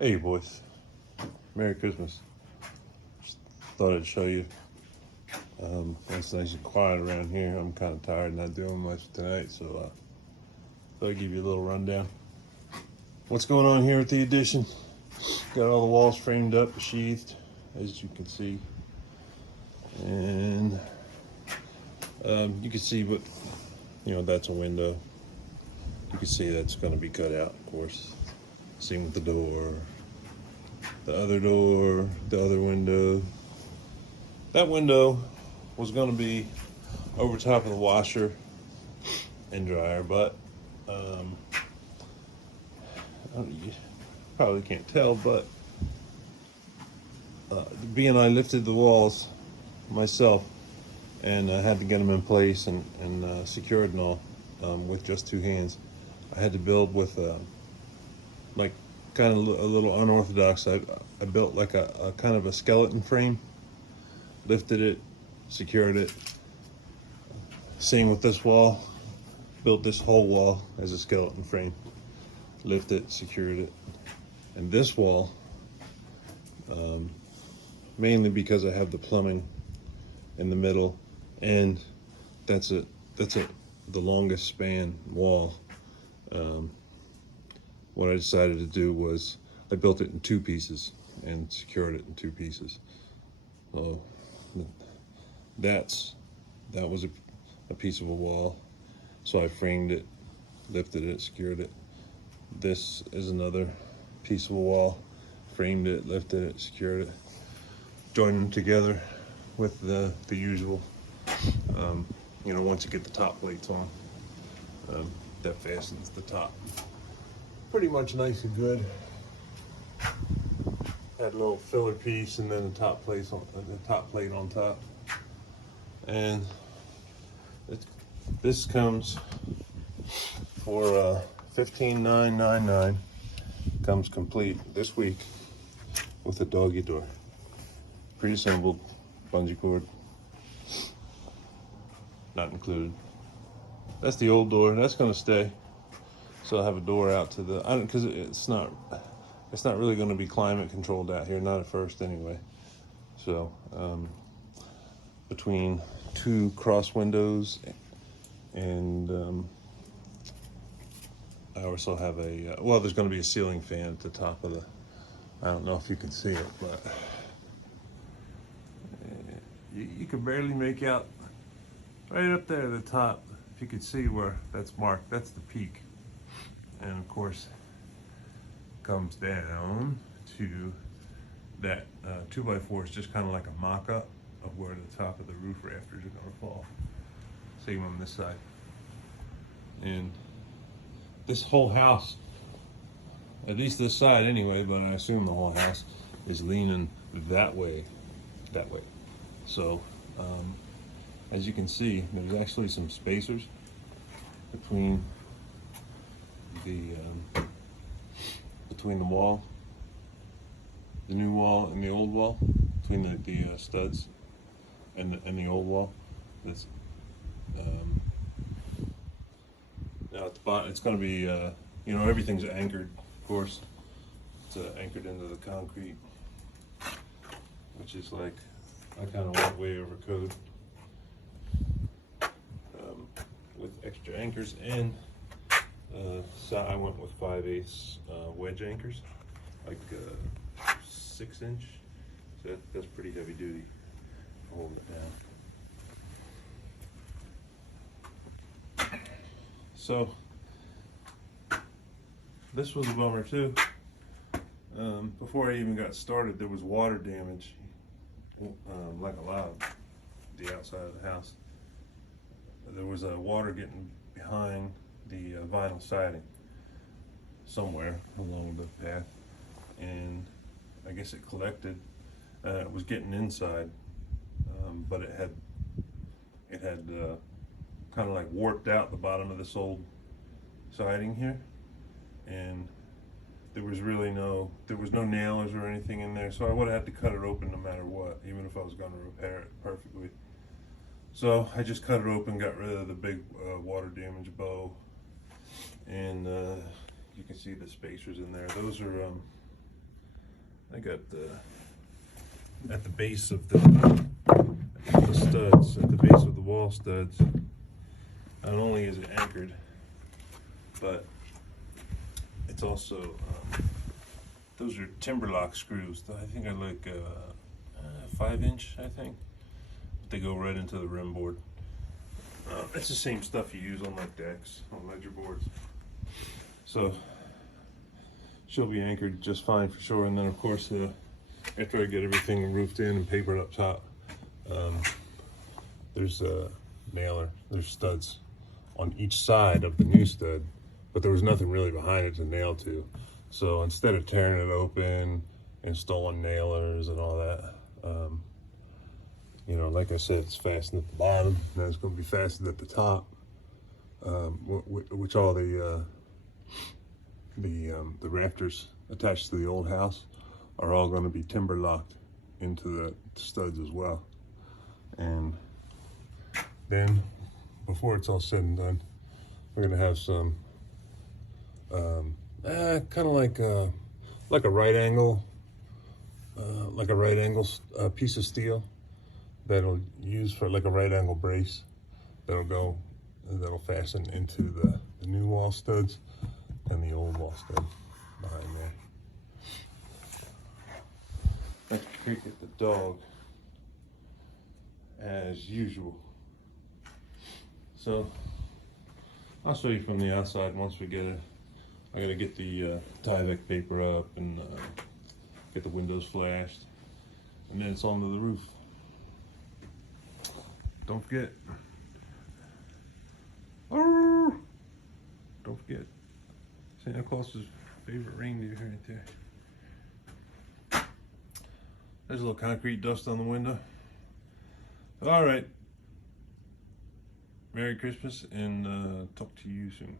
Hey boys, Merry Christmas. Just thought I'd show you. It's nice and quiet around here. I'm kind of tired, not doing much tonight, so thought I'd give you a little rundown. What's going on here at the addition? Got all the walls framed up, sheathed, as you can see, and you can see, but that's a window. You can see that's going to be cut out, of course. Same with the door, the other window. That window was going to be over top of the washer and dryer, but you probably can't tell, but B and I lifted the walls myself, and I had to get them in place and secured and all with just two hands. I had to build with like kind of a little unorthodox. I built like a kind of a skeleton frame, lifted it, secured it. Same with this wall. Built this whole wall as a skeleton frame, lift it, secured it. And this wall, mainly because I have the plumbing in the middle, and that's the longest span wall. What I decided to do was I built it in two pieces and secured it in two pieces. So that was a piece of a wall. So I framed it, lifted it, secured it. This is another piece of a wall, framed it, lifted it, secured it. Joined them together with the usual, once you get the top plates on, that fastens the top. Pretty much nice and good. Had a little filler piece and then the top plate on top. And this comes for $15,999. Comes complete this week with a doggy door, pre-assembled bungee cord, not included. That's the old door. That's going to stay. So I'll have a door out to the because it's not really going to be climate controlled out here, not at first anyway. So between two cross windows, and I also have there's going to be a ceiling fan at the top of the, I don't know if you can see it, but you can barely make out right up there at the top. If you could see where that's marked, that's the peak. And of course, comes down to that 2x4 is just kind of like a mock-up of where the top of the roof rafters are going to fall. Same on this side. And this whole house, at least this side anyway, but I assume the whole house is leaning that way. So, as you can see, there's actually some spacers between the wall, the new wall and the old wall, between the studs and the old wall. That's now at the bottom. It's going to be everything's anchored, of course. It's anchored into the concrete, which is like I kind of went way over code with extra anchors, and so I went with 5/8 wedge anchors, like 6-inch. So that's pretty heavy duty to hold it down. So this was a bummer too. Before I even got started, there was water damage, like a lot of the outside of the house. There was water getting behind the vinyl siding somewhere along the path, and I guess it collected. It was getting inside, but it had kind of like warped out the bottom of this old siding here, and there was no nailers or anything in there, so I would have had to cut it open no matter what, even if I was going to repair it perfectly. So I just cut it open, got rid of the big water damage bow, and you can see the spacers in there. Those are I got at the base of the studs, at the base of the wall studs. Not only is it anchored, but it's also those are timber lock screws. I think I like 5-inch. I think they go right into the rim board. It's the same stuff you use on like decks, on ledger boards. So she'll be anchored just fine for sure. And then of course, after I get everything roofed in and papered up top, there's a nailer. There's studs on each side of the new stud, but there was nothing really behind it to nail to. So instead of tearing it open, installing nailers and all that, you know, like I said, it's fastened at the bottom. Now it's going to be fastened at the top, which all the rafters attached to the old house are all going to be timber locked into the studs as well. And then before it's all said and done, we're going to have some kind of like a right angle, piece of steel that'll use for like a right angle brace that'll fasten into the new wall studs and the old wall stud behind there. Let's cricket the dog as usual. So I'll show you from the outside once we get it. I gotta get the Tyvek paper up and get the windows flashed, and then it's onto the roof. Don't forget. Oh, don't forget. Santa Claus's favorite reindeer right there. There's a little concrete dust on the window. All right. Merry Christmas, and talk to you soon.